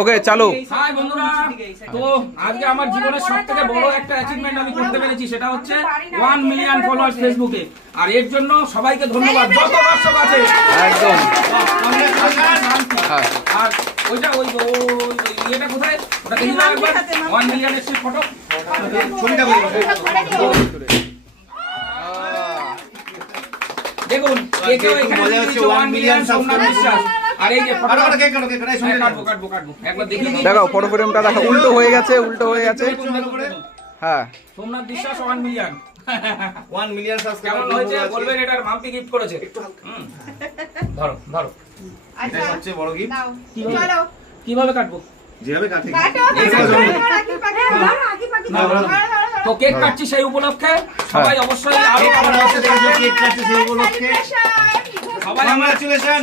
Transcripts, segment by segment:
ওকে চালু। হাই বন্ধুরা, তো আজকে আমার জীবনের সবথেকে বড় একটা অ্যাচিভমেন্ট আমি করতে পেরেছি, সেটা হচ্ছে 1 মিলিয়ন ফলোয়ার্স ফেসবুকে। আর এর জন্য সবাইকে ধন্যবাদ, যত দর্শক আছে একদম। আর ওইটা ওই ইয়েটা কোথায়, ওটা দেখি দাও একবার। 1 মিলিয়নের সেই ফটো ছবিটা দেখুন, কেউ এখানে হচ্ছে 1 মিলিয়ন সোমনাথ বিশ্বাস। আর এই যে ফটোটা কাটবো একবার দেখিয়ে দিই। দেখো ফটো ফ্রেমটা দেখো, উল্টো হয়ে গেছে, উল্টো হয়ে গেছে। হ্যাঁ, সোমনাথ বিশ্বাস 1 মিলিয়ন 1 মিলিয়ন সাবস্ক্রাইবার কেমন হয়েছে বলবেন। এটার মাম্পি গিফট করেছে। ধরো ধরো, এটা সবচেয়ে বড় গিফট। চলো কিভাবে কাটবো? যেভাবে কাটে তো কেক কাটছি সেই উপলক্ষে সবাই অবশ্যই আরো আমার পাশে থাকবেন। কেক কাটছে সেই উপলক্ষে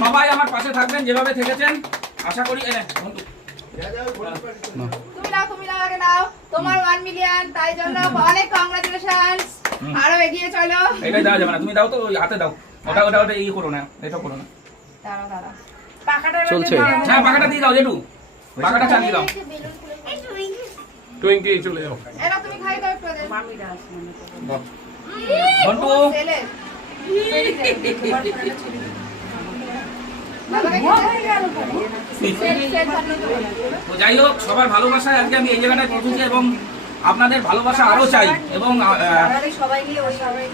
সবাই আমার পাশে থাকবেন যেভাবে থেকেছেন, আশা করি। বন্ধু তুমি নাও আগে নাও, তোমার 1 মিলিয়ন, তাই জন্য অনেক কংগ্রাচুলেশনস। আরো এগিয়ে চলো। এটাই দেওয়া যাবে না, তুমি দাও তো, ওই হাতে দাও। ওটা ইয়ে করো না, এটা করো না। দাঁড়াও পাকাটা চলছে। হ্যাঁ, পাখাটা দিয়ে দাও জেঠু, পাখাটা চালিয়ে দাও। টুইঙ্কি চলে যাও। এরা তুমি খাই দাও একটু আগে। মামিরা ঘন্টু ছেলে তো যাই হোক, সবার ভালোবাসায় আজকে আমি এই জায়গাটায় পৌঁছেছি এবং আপনাদের ভালোবাসা আরো চাই। এবং সবাই মিলে ওই সবাই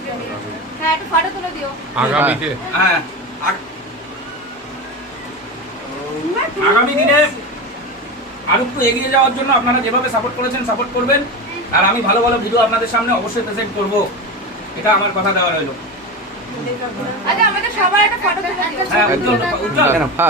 হ্যাঁ একটু ফটো তুলে দিও। আগামীতে হ্যাঁ, আগামী দিনে আরো একটু এগিয়ে যাওয়ার জন্য আপনারা যেভাবে সাপোর্ট করেছেন সাপোর্ট করবেন। আর আমি ভালো ভালো ভিডিও আপনাদের সামনে অবশ্যই প্রেজেন্ট করব, এটা আমার কথা দেওয়া রইল। আচ্ছা আমাদের সবার একটা ফটো তুলে দিও। হ্যাঁ, উজ্জ্বল। হ্যাঁ